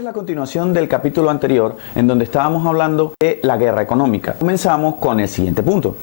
Esta es la continuación del capítulo anterior, en donde estábamos hablando de la guerra económica. Comenzamos con el siguiente punto.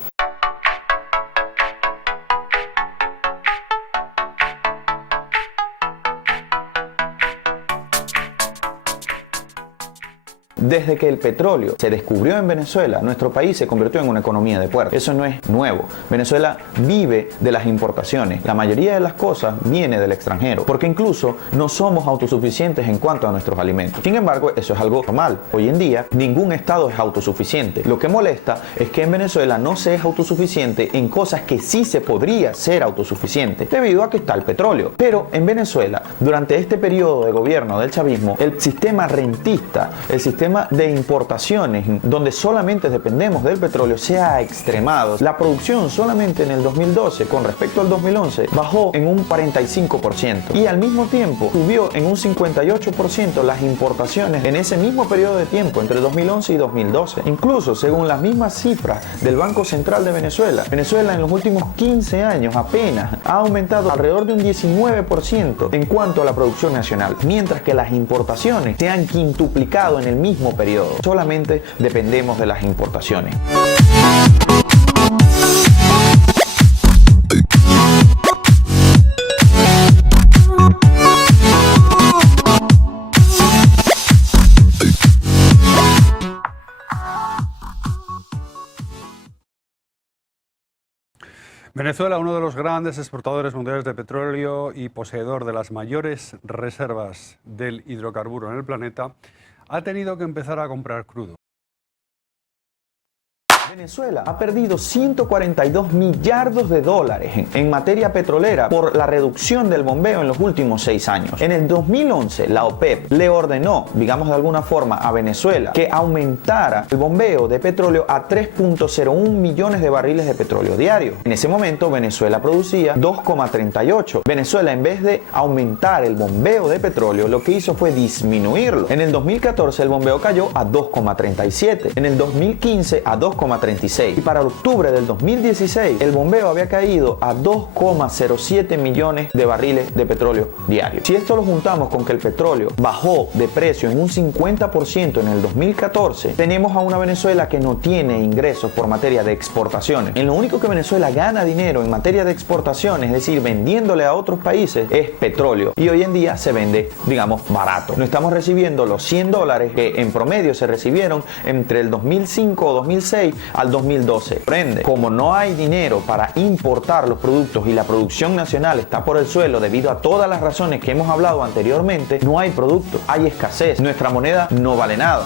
Desde que el petróleo se descubrió en Venezuela, nuestro país se convirtió en una economía de puerto. Eso no es nuevo. Venezuela vive de las importaciones. La mayoría de las cosas viene del extranjero, porque incluso no somos autosuficientes en cuanto a nuestros alimentos. Sin embargo, eso es algo normal. Hoy en día, ningún estado es autosuficiente. Lo que molesta es que en Venezuela no se es autosuficiente en cosas que sí se podría ser autosuficiente, debido a que está el petróleo. Pero en Venezuela, durante este periodo de gobierno del chavismo, el sistema rentista, el sistema de importaciones, donde solamente dependemos del petróleo, se ha extremado. La producción solamente en el 2012 con respecto al 2011 bajó en un 45% y al mismo tiempo subió en un 58% las importaciones en ese mismo periodo de tiempo entre 2011 y 2012. Incluso según las mismas cifras del Banco Central de Venezuela, Venezuela en los últimos 15 años apenas ha aumentado alrededor de un 19% en cuanto a la producción nacional, mientras que las importaciones se han quintuplicado en el mismo periodo. Solamente dependemos de las importaciones. Venezuela, uno de los grandes exportadores mundiales de petróleo y poseedor de las mayores reservas del hidrocarburo en el planeta, ha tenido que empezar a comprar crudo. Venezuela ha perdido 142 millardos de dólares en materia petrolera por la reducción del bombeo en los últimos 6 años. En el 2011, la OPEP le ordenó, digamos de alguna forma, a Venezuela que aumentara el bombeo de petróleo a 3.01 millones de barriles de petróleo diario. En ese momento, Venezuela producía 2,38. Venezuela, en vez de aumentar el bombeo de petróleo, lo que hizo fue disminuirlo. En el 2014, el bombeo cayó a 2,37. En el 2015, a 2,36. Y para octubre del 2016 el bombeo había caído a 2,07 millones de barriles de petróleo diario. Si esto lo juntamos con que el petróleo bajó de precio en un 50% en el 2014, tenemos a una Venezuela que no tiene ingresos por materia de exportaciones. En lo único que Venezuela gana dinero en materia de exportaciones, es decir, vendiéndole a otros países, es petróleo. Y hoy en día se vende, digamos, barato. No estamos recibiendo los 100 dólares que en promedio se recibieron entre el 2005 o 2006 al 2012. Por ende, como no hay dinero para importar los productos y la producción nacional está por el suelo debido a todas las razones que hemos hablado anteriormente, no hay producto, hay escasez, nuestra moneda no vale nada.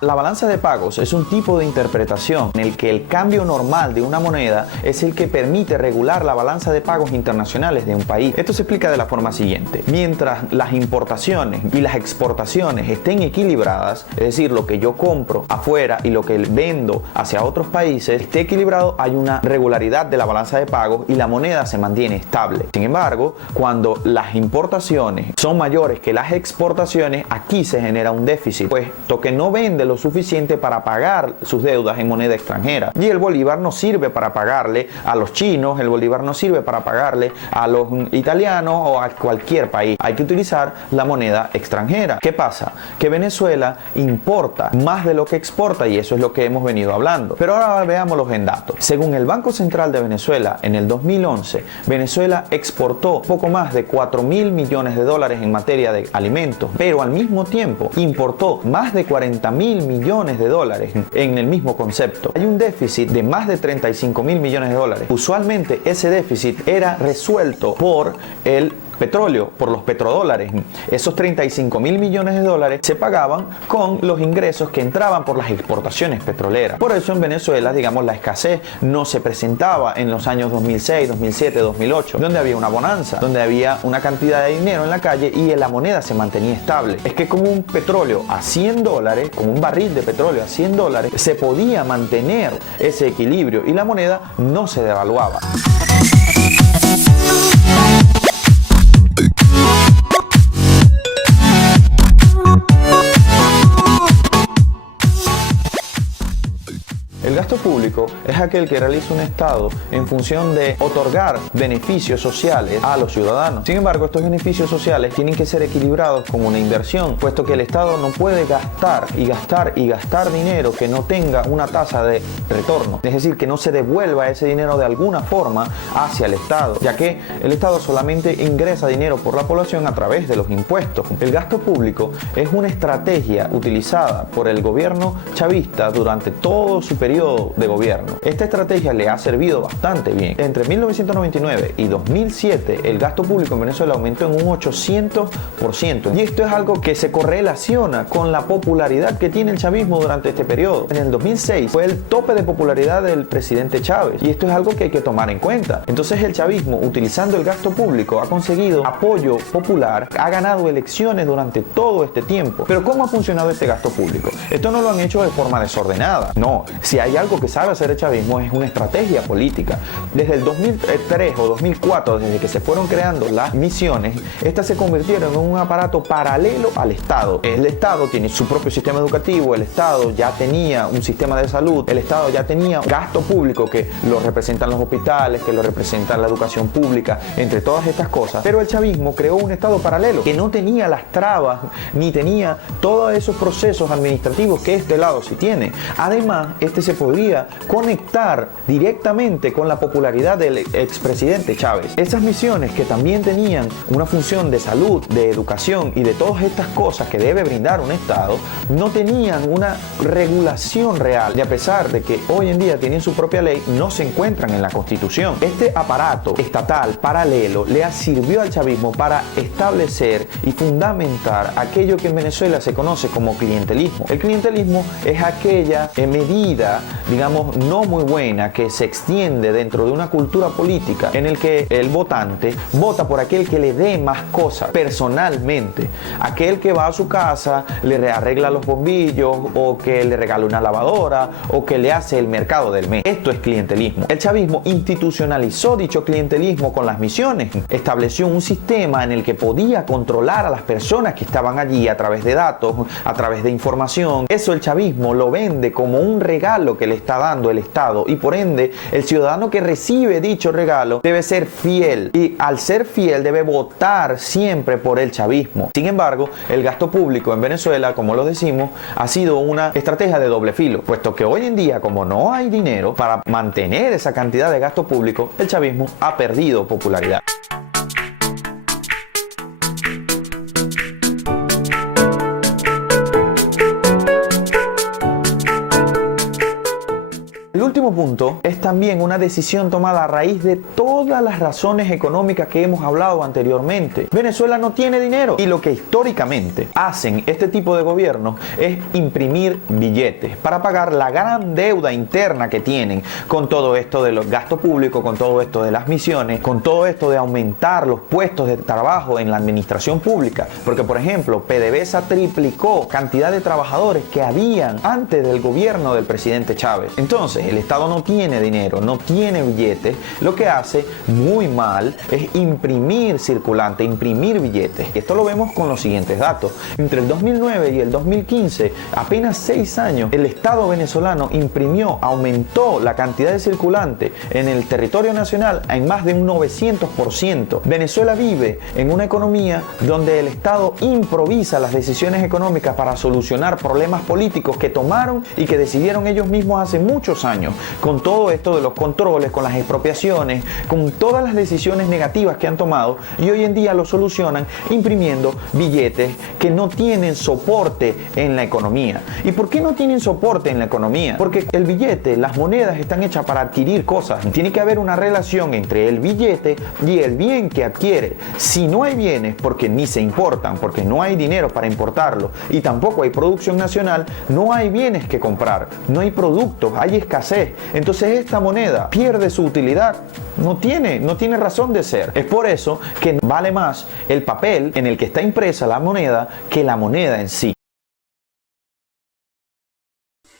La balanza de pagos es un tipo de interpretación en el que el cambio normal de una moneda es el que permite regular la balanza de pagos internacionales de un país. Esto se explica de la forma siguiente. Mientras las importaciones y las exportaciones estén equilibradas, es decir, lo que yo compro afuera y lo que vendo hacia otros países esté equilibrado, hay una regularidad de la balanza de pagos y la moneda se mantiene estable. Sin embargo, cuando las importaciones son mayores que las exportaciones, aquí se genera un déficit, puesto que no vende lo suficiente para pagar sus deudas en moneda extranjera. Y el bolívar no sirve para pagarle a los chinos, el bolívar no sirve para pagarle a los italianos o a cualquier país. Hay que utilizar la moneda extranjera. ¿Qué pasa? Que Venezuela importa más de lo que exporta y eso es lo que hemos venido hablando. Pero ahora veámoslos en datos. Según el Banco Central de Venezuela, en el 2011, Venezuela exportó poco más de 4.000 millones de dólares en materia de alimentos, pero al mismo tiempo importó más de 40.000 millones de dólares en el mismo concepto. Hay un déficit de más de 35.000 millones de dólares. Usualmente ese déficit era resuelto por el petróleo, por los petrodólares. Esos 35.000 millones de dólares se pagaban con los ingresos que entraban por las exportaciones petroleras. Por eso en Venezuela, digamos, la escasez no se presentaba en los años 2006, 2007, 2008, donde había una bonanza, donde había una cantidad de dinero en la calle y la moneda se mantenía estable. Es que con un petróleo a 100 dólares, con un barril de petróleo a 100 dólares, se podía mantener ese equilibrio y la moneda no se devaluaba. público es aquel que realiza un Estado en función de otorgar beneficios sociales a los ciudadanos. Sin embargo, estos beneficios sociales tienen que ser equilibrados con una inversión, puesto que el Estado no puede gastar y gastar y gastar dinero que no tenga una tasa de retorno. Es decir, que no se devuelva ese dinero de alguna forma hacia el Estado, ya que el Estado solamente ingresa dinero por la población a través de los impuestos. El gasto público es una estrategia utilizada por el gobierno chavista durante todo su periodo de gobierno. Esta estrategia le ha servido bastante bien. Entre 1999 y 2007 el gasto público en Venezuela aumentó en un 800%, y esto es algo que se correlaciona con la popularidad que tiene el chavismo durante este periodo. En el 2006 fue el tope de popularidad del presidente Chávez, y esto es algo que hay que tomar en cuenta. Entonces el chavismo, utilizando el gasto público, ha conseguido apoyo popular, ha ganado elecciones durante todo este tiempo. Pero ¿cómo ha funcionado este gasto público? Esto no lo han hecho de forma desordenada. No, si hay algo que sabe hacer el chavismo es una estrategia política. Desde el 2003 o 2004, desde que se fueron creando las misiones, estas se convirtieron en un aparato paralelo al Estado. El Estado tiene su propio sistema educativo, el Estado ya tenía un sistema de salud, el Estado ya tenía gasto público que lo representan los hospitales, que lo representan la educación pública, entre todas estas cosas. Pero el chavismo creó un Estado paralelo que no tenía las trabas ni tenía todos esos procesos administrativos que este lado sí tiene. Además, este se podría conectar directamente con la popularidad del expresidente Chávez. Esas misiones, que también tenían una función de salud, de educación y de todas estas cosas que debe brindar un Estado, no tenían una regulación real, y a pesar de que hoy en día tienen su propia ley, no se encuentran en la Constitución. Este aparato estatal paralelo le sirvió al chavismo para establecer y fundamentar aquello que en Venezuela se conoce como clientelismo. El clientelismo es aquella medida, digamos, no muy buena que se extiende dentro de una cultura política en el que el votante vota por aquel que le dé más cosas personalmente, aquel que va a su casa, le arregla los bombillos, o que le regala una lavadora, o que le hace el mercado del mes. Esto es clientelismo. El chavismo institucionalizó dicho clientelismo con las misiones. Estableció un sistema en el que podía controlar a las personas que estaban allí a través de datos, a través de información. Eso el chavismo lo vende como un regalo que le está dando el Estado, y por ende el ciudadano que recibe dicho regalo debe ser fiel, y al ser fiel debe votar siempre por el chavismo. Sin embargo, el gasto público en Venezuela, como lo decimos, ha sido una estrategia de doble filo, puesto que hoy en día, como no hay dinero para mantener esa cantidad de gasto público, el chavismo ha perdido popularidad. El último punto es también una decisión tomada a raíz de todas las razones económicas que hemos hablado anteriormente. Venezuela no tiene dinero, y lo que históricamente hacen este tipo de gobiernos es imprimir billetes para pagar la gran deuda interna que tienen con todo esto de los gastos públicos, con todo esto de las misiones, con todo esto de aumentar los puestos de trabajo en la administración pública. Porque, por ejemplo, PDVSA triplicó cantidad de trabajadores que habían antes del gobierno del presidente Chávez. Entonces, el Estado no tiene dinero, no tiene billetes. Lo que hace muy mal es imprimir circulante, imprimir billetes. Y esto lo vemos con los siguientes datos. Entre el 2009 y el 2015, apenas 6 años, el Estado venezolano aumentó la cantidad de circulante en el territorio nacional en más de un 900%. Venezuela vive en una economía donde el Estado improvisa las decisiones económicas para solucionar problemas políticos que tomaron y que decidieron ellos mismos hace muchos años. Con todo esto de los controles, con las expropiaciones, con todas las decisiones negativas que han tomado, y hoy en día lo solucionan imprimiendo billetes que no tienen soporte en la economía. ¿Y por qué no tienen soporte en la economía? Porque el billete, las monedas están hechas para adquirir cosas. Tiene que haber una relación entre el billete y el bien que adquiere. Si no hay bienes, porque ni se importan, porque no hay dinero para importarlo, y tampoco hay producción nacional, no hay bienes que comprar, no hay productos, hay escasez. Entonces esta moneda pierde su utilidad, no tiene razón de ser. Es por eso que vale más el papel en el que está impresa la moneda que la moneda en sí.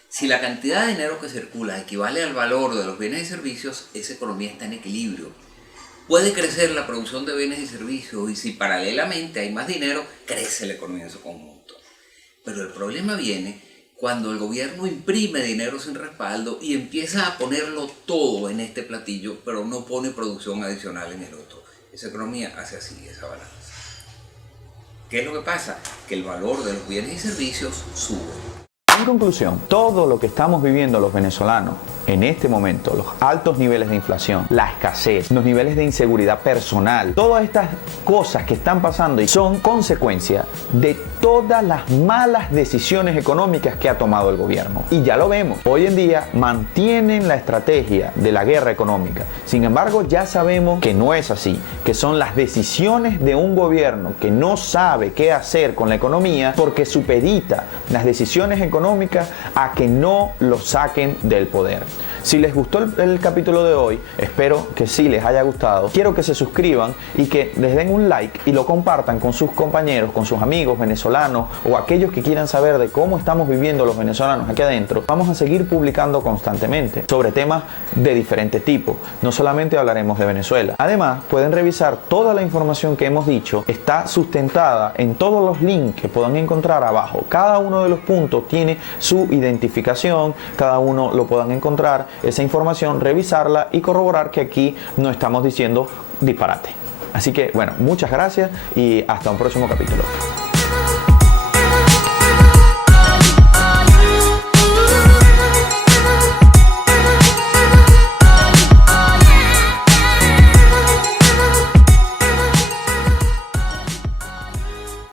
Si la cantidad de dinero que circula equivale al valor de los bienes y servicios, esa economía está en equilibrio. Puede crecer la producción de bienes y servicios, y si paralelamente hay más dinero, crece la economía en su conjunto. Pero el problema viene cuando el gobierno imprime dinero sin respaldo y empieza a ponerlo todo en este platillo, pero no pone producción adicional en el otro. Esa economía hace así, esa balanza. ¿Qué es lo que pasa? Que el valor de los bienes y servicios sube. En conclusión, todo lo que estamos viviendo los venezolanos en este momento, los altos niveles de inflación, la escasez, los niveles de inseguridad personal, todas estas cosas que están pasando y son consecuencia de todas las malas decisiones económicas que ha tomado el gobierno. Y ya lo vemos, hoy en día mantienen la estrategia de la guerra económica. Sin embargo, ya sabemos que no es así, que son las decisiones de un gobierno que no sabe qué hacer con la economía porque supedita las decisiones económicas a que no lo saquen del poder. Si les gustó el capítulo de hoy, espero que sí les haya gustado. Quiero que se suscriban y que les den un like y lo compartan con sus compañeros, con sus amigos venezolanos o aquellos que quieran saber de cómo estamos viviendo los venezolanos aquí adentro. Vamos a seguir publicando constantemente sobre temas de diferentes tipos. No solamente hablaremos de Venezuela. Además, pueden revisar toda la información que hemos dicho. Está sustentada en todos los links que puedan encontrar abajo. Cada uno de los puntos tiene su identificación. Cada uno lo puedan encontrar esa información, revisarla y corroborar que aquí no estamos diciendo disparate. Así que bueno, muchas gracias y hasta un próximo capítulo.